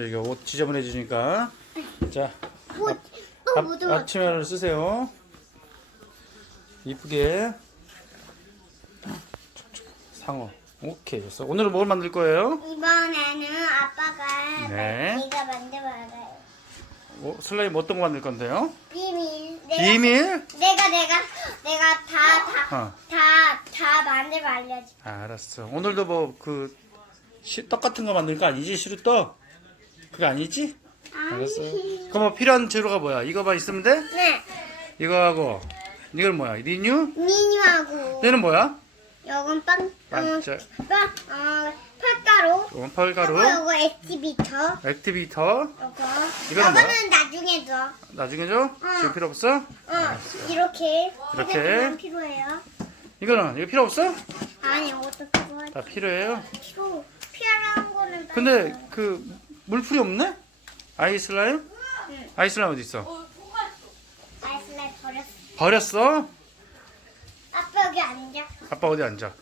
묻어져 이거 옷 지저분해지니까. 자, 뭐, 또 앞, 묻어. 앞치마를 쓰세요. 이쁘게. 상어. 오케이 됐어. 오늘은 뭘 만들 거예요? 이번에는 아빠가 네. 네가 만들어요. 어, 슬라임 어떤 거 만들 건데요? 비밀. 내가, 비밀? 내가 내가 내가 다다 어. 다다 만들어 알려줘. 알았어. 오늘도 뭐 그 떡 같은 거 만들 거 아니지? 시루떡? 그거 아니지? 알았어. 그럼 뭐 필요한 재료가 뭐야? 이거만 있으면 돼? 네. 이거 하고 이건 뭐야? 리뉴? 미니하고 얘는 뭐야? 요건 빵. 어, 반짝. 빵. 어, 팥가루. 이건 펄가루. 요거 요거 액티비터. 액티비터. 요거. 이거는 뭐야? 요거는 나중에 줘. 나중에 줘? 지금 필요 없어? 어, 이렇게. 이렇게. 필요해요. 이거는 이거 필요 없어? 아니, 이것도 필요해. 다 필요해요. 필요 필요한 거는. 다 근데. 그 물풀이 없네? 아이슬라임? 응. 아이슬라임 어디 있어? 아이슬라임 버렸어. 버렸어? 아빠 여기 앉아. 아빠 어디 앉아?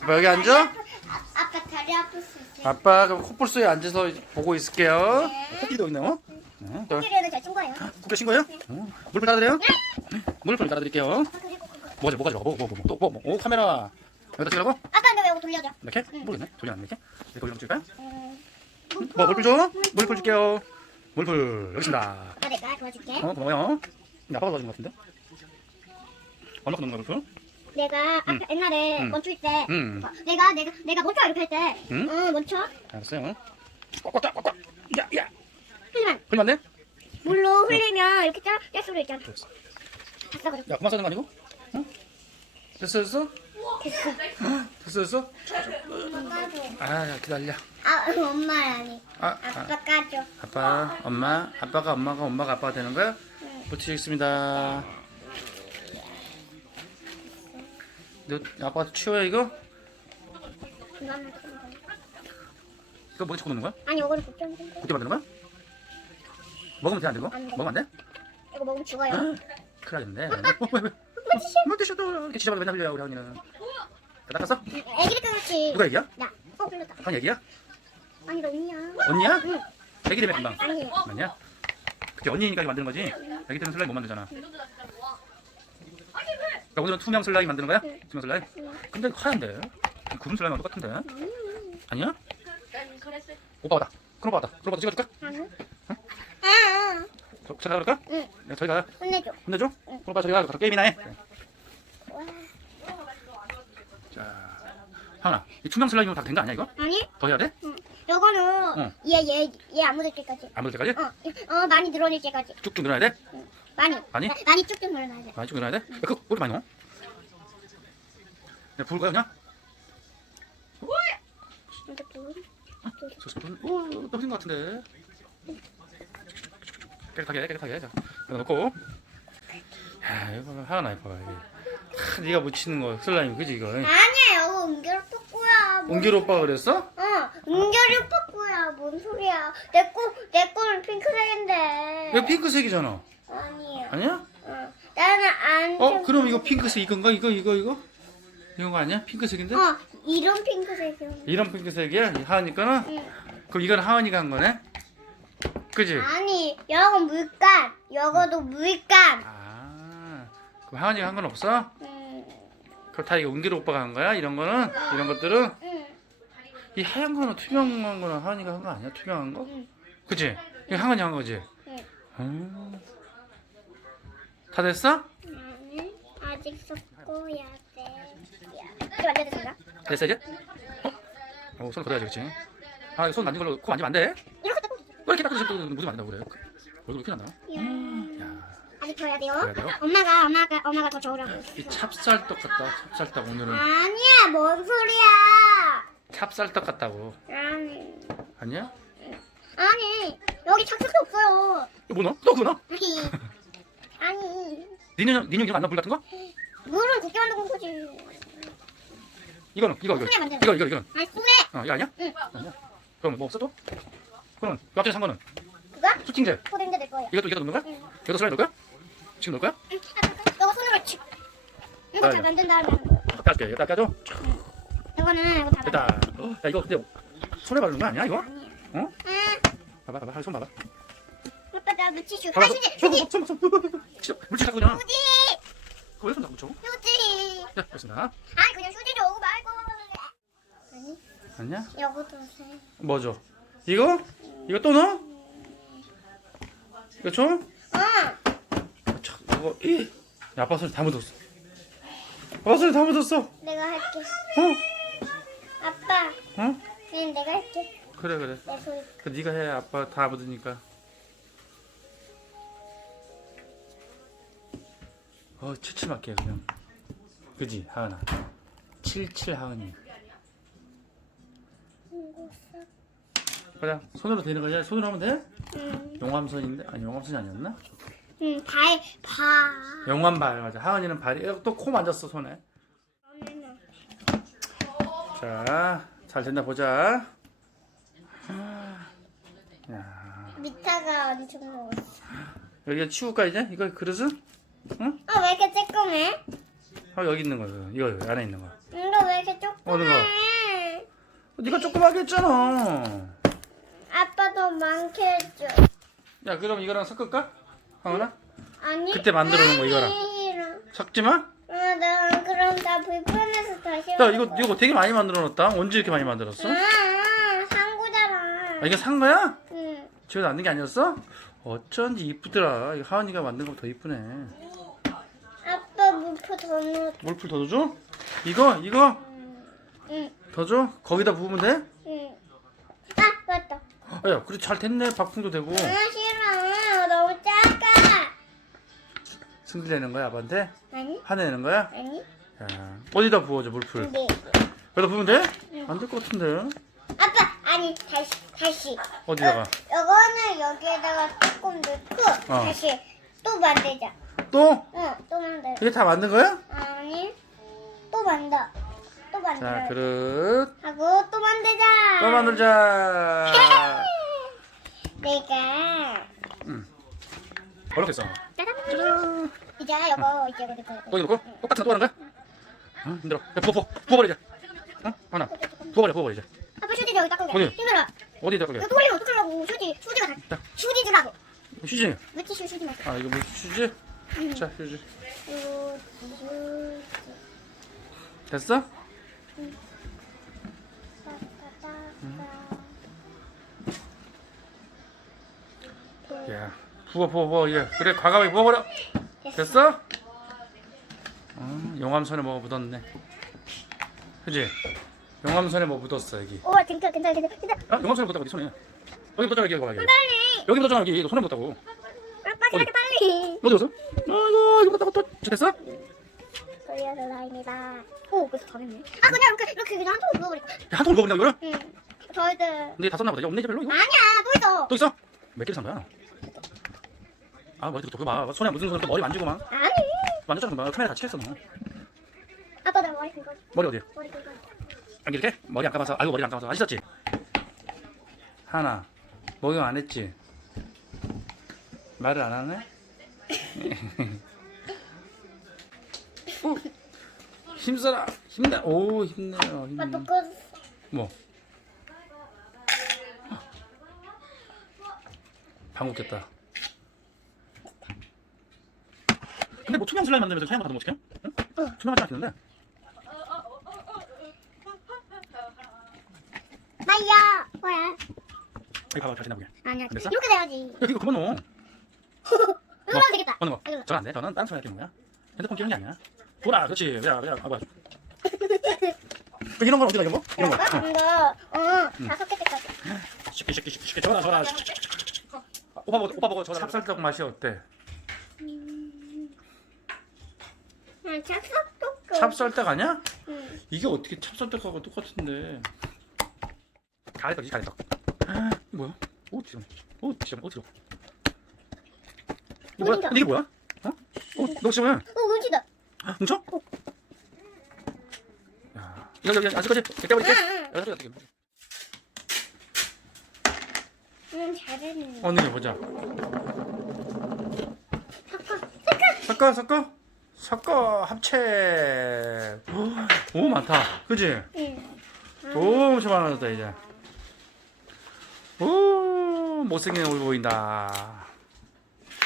아빠 여기 앉아? 아, 아빠 다리 아플 수 있어. 아빠 그럼 코뿔소에 앉아서 보고 있을게요. 네. 코끼리도 있네요. 네. 저 코끼리는 잘쓴 거예요. 신 거예요? 어. 물풀 따라드려요? 물풀 따라드릴게요. 그리고 그거. 뭐지 뭐가 좋아? 뭐뭐 뭐또 뭐? 오 카메라 여기다 찍으라고? 아빠 근데 왜 이거 돌려줘? 이렇게? 모르겠네. 소리 안 나게. 이거 올려 찍을까요? 음, 뭐 물풀 줘? 물풀 줄게요. 물풀 여기 있습니다. 나 내가 도와줄게. 어 고마워요. 근데 아빠가 도와준 것 같은데? 얼마큼 넣는 거야 물풀? 내가 아까 응. 옛날에 응. 멈출 때 응. 어, 내가 내가 내가 멈춰 이렇게 할 때, 응? 어 멈춰. 알았어요. 꽉꽉 꽉꽉. 야 야. 하지만 흘리면 안 돼? 물로 흘리면 이렇게 짤, 짤 소리 있잖아. 됐어. 그래. 야 그만 써는 거 아니고? 응? 됐어 됐어? 됐어. 됐어? 까줘. 아 기다려. 아 엄마라니. 아, 아 아빠 까줘. 아빠 엄마 아빠가 엄마가 엄마가 아빠가 되는 거야? 응. 붙이겠습니다. 너 아빠가 치워요 이거? 이거는 좀 더. 이거 뭐에 쳐놓는 거야? 아니 이거는 걱정 좀. 그때 만드는 거야? 먹으면 돼안 되고? 안 돼. 먹으면 안 돼? 이거 먹으면 죽어요. 큰일 나겠네. 어, 왜 왜? 뭐 드셔도 이렇게 지저분하게 맨날 흘려요 우리 하은이는. 다 닦았어? 애기를 끊었지. 누가 얘기야? 나. 어 불렀다. 한 얘기야? 아니 너 언니야. 언니야? 응. 애기 때문에 금방. 아니. 아니야? 그게 언니니까 이거 만드는 거지? 애기 때문에 슬라임 못 만들잖아. 그러니까 오늘은 투명 슬라임 만드는 거야? 응. 투명 슬라임? 응. 근데 하얀데? 구름 슬라임은 똑같은데? 음. 아니야? 오빠 왔다. 그럼 오빠 왔다. 그럼 오빠 찍어줄까? 아니. 아. 저, 제가 그럴까? 응. 네, 저희 가요. 혼내줘. 혼내줘? 그럼 오빠 저희 가서 게임이나 해. 자, 하은아, 이 투명 슬라임으로 다 된 거 아니야 이거? 아니? 더 해야 돼? 응. 요거는 응. 얘얘 얘 안 묻을 때까지. 안 묻을 때까지? 어, 어 많이 늘어질 때까지. 쭉쭉 늘어야 돼? 많이. 많이? 많이 쭉쭉 늘어나야 돼. 많이 쭉 늘어야 돼? 야, 그거 왜 이렇게 많이 넣어? 부을 그냥? 이렇게 두. 저 스푼, 오, 떨어진 것 같은데. 깨끗하게, 깨끗하게. 자, 넣고. 야, 이거 하나 이거. 다 네가 묻히는 거 슬라임, 그지 이거? 아니야, 이거 은결 오빠야. 뭐. 옹길 오빠가 그랬어? 어, 은결이 오빠 거야. 뭔 소리야? 내 거, 내 거는 핑크색인데. 이거 핑크색이잖아. 아니야. 아니야? 어, 나는 안. 어, 그럼 이거 핑크색 이건가? 이거, 이거, 이거? 이런 거 아니야? 핑크색인데? 어, 이런 핑크색이야. 이런 핑크색이야? 이 하은이 거는? 응. 그럼 이건 하은이가 한 거네? 그지? 아니, 이건 물감. 이거도 물감. 아, 그럼 하은이가 한 건 없어? 음, 그럼 다 이거 은길 오빠가 한 거야? 이런 거는? 이런 것들은? 응, 이 하얀 거는 투명한 거는 하은이가 한 거 아니야? 투명한 거? 응. 그치? 이거 하은이 한 거지? 응. 음. 다 됐어? 나는 아직 섞어야 돼. 야, 이제 만져졌습니다. 됐어 이제? 어? 어, 손 걷어야지 그치? 아, 이거 손 만진 걸로 코 만지면 안 돼? 이렇게 닦고 왜 이렇게 묻으면 안 된다고 그래? 얼굴 이렇게? 야, 야, 아직 더 해야 돼요. 더 해야 돼요? 엄마가 엄마가 엄마가 더 저으라고. 이 찹쌀떡 같다. 찹쌀떡 오늘은 아니야, 뭔 소리야? 찹쌀떡 같다고. 아니, 아니야? 아니 여기 착색이 없어요. 이거 뭐 넣어? 너 그거 넣어? 아니, 아니 니는 니는 이거 안넣불 같은 거? 물은 곱게 만든 거지. 이거는 이거 이거 이거 이거 이거는 아니 손에 어 이거 아니야? 응. 아니야? 그럼 뭐 없어 또? 그럼 그 앞전에 산 거는 그거 수팅제 포인트 될 거예요. 이것도 이것도 넣는 거야? 응. 이것도 슬라임 넣을 거야? 지금 넣을 거야? 응. 이거 손으로 치. 이거. 다 만든 다음에 하는 닦게 이거 닦아줘. 이거는 이거 다 만든. 됐다. 어, 야 이거 근데 손에 바르는 거 아니야 이거? 아니야. 어? 응. 봐봐 손 봐봐 아빠 나 물티슈. 아 봐봐 휴지 손, 휴지 손, 손, 손, 손, 손, 손. 진짜 물질 갖고 그냥 그거 왜손 잡고 쳐? 휴지. 자 됐습니다 아 그냥 휴지 줘 말고. 아니 아니야? 여기도 세. 뭐죠? 이거? 이거 또 넣어? 이거 줘? 어. 참, 이거 이 야, 아빠 손에 다 묻었어 아빠 손에 다 묻었어 내가 할게. 어? 아빠 어? 그냥 내가 할게. 그래 그래 내 소리. 그 네가 해 아빠 다 묻으니까 어 칠칠 맞게 그냥 그지 하은아 칠칠 하은이 그래 손으로 되는 거야 손으로 하면 돼? 응. 용암선인데 아니 용암선이 아니었나? 응. 발 봐. 용암발 맞아 하은이는 발이 또 코 만졌어 손에 자 잘 된다 보자 야 미타가 엄청 먹었어. 여기가 치울까 이제 이거 그릇은? 응? 아 왜 이렇게 쬐끔해? 아 여기 있는 거야 이거 여기 안에 있는 거너왜 이렇게 어느 조그매? 네가 조그맣게 했잖아 아빠 더 많게 해줘. 야 그럼 이거랑 섞을까? 하은아? 아니? 그때 만들어 놓은 거 이거랑. 아니랑. 섞지 마? 아, 나 그럼 나 불편해서 다시. 야 이거 이거 되게 많이 만들어 놨다 언제 이렇게 많이 만들었어? 아, 아, 산 거잖아. 아 이게 산 거야? 응. 집에서 만든 게 아니었어? 어쩐지 이쁘더라 이거 하은이가 만든 거 더 이쁘네 아빠 물표 더 넣어. 물풀 더 줘? 이거? 이거? 응. 더 줘? 거기다 부으면 돼? 응. 아, 맞다. 아, 야 그래 잘 됐네 박풍도 되고 아, 싫어. 승질 내는 거야 아빠한테? 아니? 화내는 거야? 아니? 야 어디다 부어줘 물풀 근데 여기다 부으면 돼? 안 될 것 같은데 아빠 아니 다시 다시. 어디다가? 어, 이거는 여기에다가 조금 넣고 어. 다시 또 만들자. 또? 응, 또 만들. 이게 다 만든 거야? 아니, 또 만들. 또 만들. 자 그릇 하고 또 만들자. 또 만들자 내가 어렵게 써 짜잔. 짜잔 이제 이거 이제 이거 이거. 거기 놓고 똑같은 거 또 하는 거야? 어? 힘들어 야 부어 부어 부어버리자 어? 하나 부어버려 부어버리자 아빠 휴지 여기 닦은 게 어디? 힘들어. 어디다 그게 이거 또 올리면 어떡하려고? 휴지 휴지가 다. 자. 휴지 주라고. 휴지 물티슈 휴지 말고. 아 이거 뭐 휴지? 자 휴지. 됐어? 야 부어 부어 부어 이제 그래 과감하게 부어버려 됐어? 어, 용암선에 뭐가 묻었네 그지? 용암선에 뭐 묻었어 여기 오, 괜찮아, 괜찮아, 괜찮아. 괜찮아. 아 용암선에 묻었다 어디 손에 여기 묻었잖아 여기 봐봐 여기 빨리. 여기 묻었잖아 여기 손에 묻었다고 아빠 빨리 빨리. 어디 갔어? 아이고 이거 묻었다고 또 됐어? 돌려서 라인이다. 오, 벌써 다 됐네. 아, 그냥 이렇게, 이렇게 그냥 한 통을 넣어버릴까? 야, 한 통을 먹었냐 이거를? 응. 저희들. 근데 다 썼나 보다 이거 없네 이제 별로 이거? 아니야, 또 있어. 또 있어? 몇 개를 산 거야? 아 머리 또 봐. 손에 손을 또 머리 만지고 막 아니. 만졌잖아 막 카메라 다 치겠어 너 아빠 나 머리 긁어. 머리 어디? 머리 긁어. 여기 이렇게? 머리 안 감아서 아이고 머리 안 감아서 안 씻었지? 하나 목욕 안 했지? 말을 안 하네? 오, 힘써라 힘내 오 힘내요 아빠 힘내. 뭐 방귀 꼈다 근데 뭐 투명 슬라임 만들면서 사양 받으면 어떡해? 응? 투명하지 않겠는데? 마이야. 뭐야? 여기 봐봐 잘 된다 보게 아니야. 됐어? 이렇게 돼야지. 야 이거 그만 넣어 이거 하면 되겠다. 어느 거? 이걸로. 저는 안 돼. 저는 다른 소리 할게 뭐야? 핸드폰 끼는 게 아니야. 보라, 그렇지. 야, 야, 아, 뭐야. 이런 건 어디다 이런 거? 이런 거. 이거? 어. 이거, 어, 다섯 개 때까지. 쉽게 쉽게 쉽게 쉽게 전화 전화. 아, 오빠 보고 오빠 보고 전화. 찹쌀떡 맛이 어때? 찹쌀떡. 찹쌀떡 아니야? 응. 이게 어떻게 찹쌀떡하고 똑같은데? 가래떡이지 가래떡. 아, 뭐야? 오 지금. 오 지금. 오 지금. 이거 뭐야? 이게 뭐야? 어? 오, 너 지금 어, 음치다. 뭉쳐? 야, 이거 여기 아직까지 깨버릴게. 응, 여기 어떻게? 응, 잘했네. 언니 보자. 섞어 섞어 섞어 합체. 오 많다. 그지? 응. 오 엄청 많아졌다 이제. 오 못생긴 얼굴 보인다.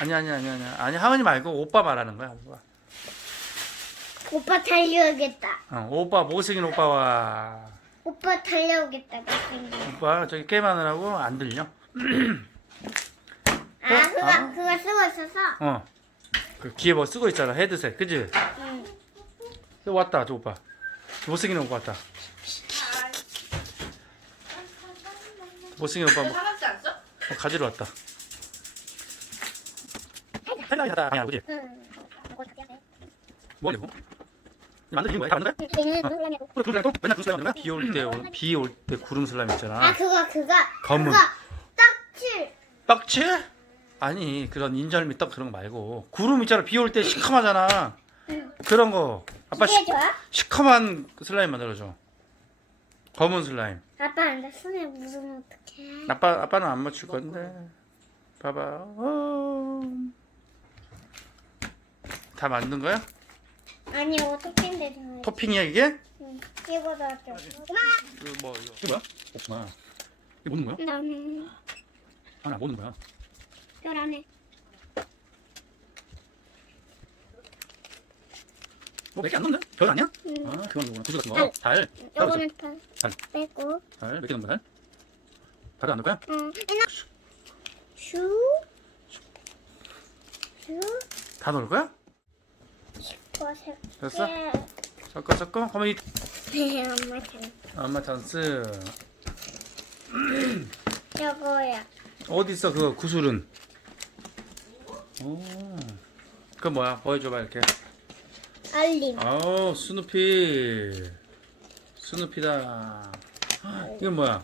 아니 아니 아니 아니 아니 하은이 말고 오빠 말하는 거야. 오빠. 오빠 달려오겠다. 어, 오빠 못생긴 오빠와 오빠 달려오겠다. 못생긴. 오빠 저기 게임하느라고 안 들려? 아 그거 아. 그거 쓰고 있어서. 어. 그 귀에 뭐 쓰고 있잖아 헤드셋, 그지? 응. 저 왔다 저 오빠. 못생긴 오빠 왔다. 못생긴 오빠 뭐, 사갔지? 뭐 가지러 왔다. 헬라이하다 아니야 그지? 응. 뭐 하려고? 만들긴 거야? 다 만든 거야? 얘는 놀라냐고. 그래 구름 슬라임 또 맨날 구름 슬라임 만드는 거야? 비올 때 비 올 때 구름 슬라임 있잖아. 아 그거 그거. 검은. 그거 딱칠. 떡칠? 아니 그런 인절미 떡 그런 거 말고 구름 있잖아 비 올 때 시커하잖아 응. 그런 거 아빠 시, 좋아? 시커먼 슬라임 만들어줘 검은 슬라임 아빠 나 손에 묻으면 어떡해? 아빠 아빠는 안 맞출 건데 봐봐 어. 다 만든 거야? 아니 어떻게인데 저. 토핑이야 이게? 응. 이거다 좀. 이거 뭐 이거 이게 뭐야? 복숭아 이게 뭐는 거야? 나는 아나 뭐는 거야? 별 안에. 뭐몇 개안 넣는데? 별 아니야? 응. 아 그건 거구나 구두 같은 달. 거 달? 요거는 달. 달. 빼고. 달몇 개 넣는 거야? 달을 안 넣을 거야? 응. 얘나. 슈. 슈. 다 넣을 거야? 버섯. 됐어? 네. 섞어 섞어 그러면 이 엄마 잘. 엄마 찬스 요거야. 어디 있어 그 구슬은? 오, 그 뭐야? 보여줘봐 이렇게. 알림. 아우 스누피, 스누피다. 이건 뭐야?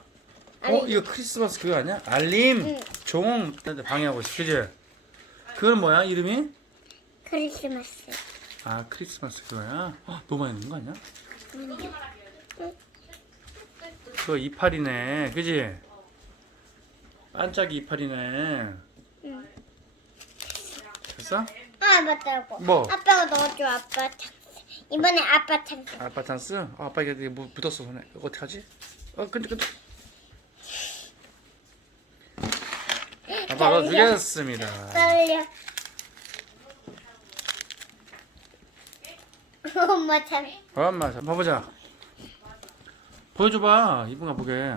어 알림. 이거 크리스마스 그거 아니야? 알림 응. 종 방해하고 있어, 그지? 그건 뭐야 이름이? 크리스마스. 아 크리스마스 그거야? 헉, 너무 많이 넣은 거 아니야? 그거 이파리네, 그지? 반짝이 이파리네. 응. 됐어? 아 맞다 이거. 뭐? 아빠가 넣어줘 아빠 찬스. 이번에 아빠 찬스. 아빠 찬스? 어, 아빠 이게 뭐 묻었어 손에. 이거 어떡하지? 어 끈적 끈적. 아빠 넣어주겠습니다. 떨려. 엄마 찬. 엄마 자 봐보자. 보여줘봐 이쁜가 보게.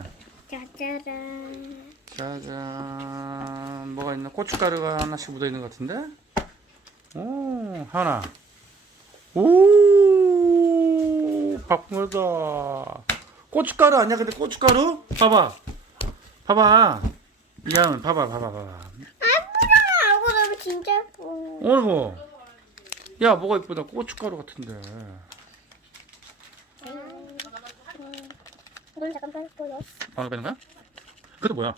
짜자란. 짜잔 뭐가 있나? 고춧가루가 하나씩 묻어 있는 것 같은데? 오 하나. 오 바쁘다. 고춧가루 아니야? 근데 고춧가루? 봐봐. 봐봐. 야 봐봐 봐봐 봐봐. 아 너무 진짜 예뻐. 어이구. 야 뭐가 이쁘다. 고춧가루 같은데. 이건 잠깐 보여. 아 그런 거야? 그것도 뭐야?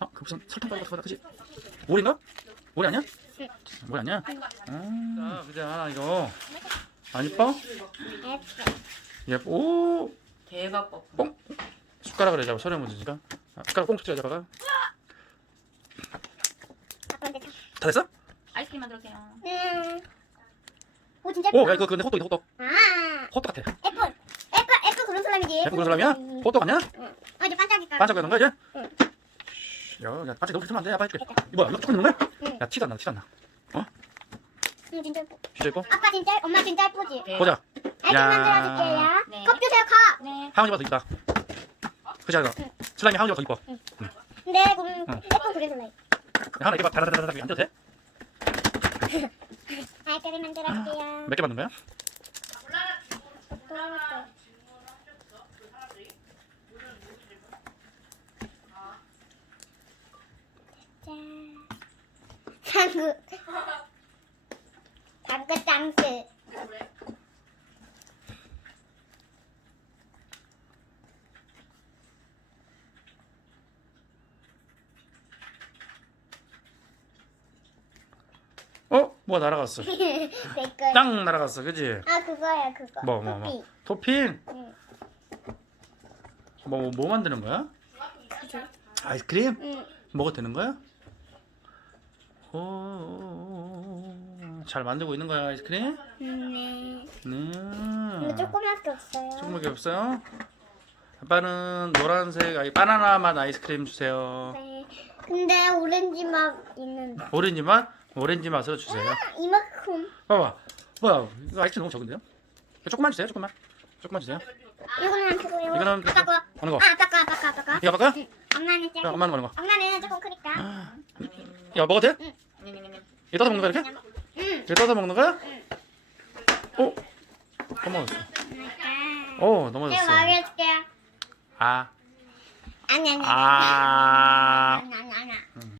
아, 그 무슨 설탕 가루 같은 거다, 그지? 오리인가? 오리 아니야? 응. 오리 아니야? 아, 그자 이거 안 이뻐? 예뻐. 오, 대박 법. 숟가락을 잡아 묻으니까. 아, 숟가락 잡아가. 아빠한테 참. 다 됐어? 아이스크림 만들게요. 음. 오 진짜 오. 야 이거 근데 호떡이다 호떡. 아 호떡 같아. 애플. 애플 애플 그런 사람이지. 예쁜 그런 사람이야? 호떡 아니야? 응. 어 이제 반짝이가. 반짝거리는 거야 이제? 응. 야, 야 반짝 너무 쓰면 안 돼. 아빠 해줄게. 이거 뭐야? 이거 초콜릿 넣는 거야? 응. 야 티가 안 나, 티가 안 나. 응 진짜 예뻐. 진짜 이뻐? 아빠 진짜 엄마 진짜 예쁘지. 네. 보자. 아이스 야. 만들어줄게요. 네. 컵 주세요 컵. 네. 하은이가 더 이쁘다. 그지 않아? 슬라임이 하은이가 더 이뻐. 네 그럼 응. 예쁜 그림 설레. 야, 하나 이렇게 봐. 다다다다다 안 돼도 돼? 아이스크림 만들어줄게요. 몇 개 만든 거야? 또 또. 짠. 당구. 당구 짱스. 어? 뭐가 날아갔어. 땅 날아갔어, 그지? 아 그거야 그거. 뭐, 뭐, 뭐. 토핑? 응. 뭐, 뭐 만드는 거야? 그죠? 아이스크림? 응. 뭐가 되는 거야? 오, 잘 만들고 있는 거야, 아이스크림? 네. 네. 근데 조그맣게 없어요. 조금밖에 없어요? 아빠는 노란색 아이 바나나 맛 아이스크림 주세요. 네. 근데 오렌지 맛 있는데. 오렌지 맛? 오렌지 맛으로 주세요. 이만큼. 봐봐. 뭐야? 이거 아이스 너무 적은데요? 이거 조금만 주세요. 조금만. 조금만 주세요. 이거는 안 크고 이거. 이거는 아까 거. 어느 거? 아, 아까 거, 아까 거, 아까 거. 이거 바꿔요? 응. 엄마는 야, 조금. 엄마는 거는 거. 엄마는 조금 크니까. 야, 먹어도 돼? 냠냠냠냠. 이거 떠서 먹는 거야, 이렇게? 응. 이거 떠서 먹는 거야? 어? 넘어졌어. 오, 내가 넘어졌어. 말해줄게요. 아. 아니 아니. 아. 아니 아니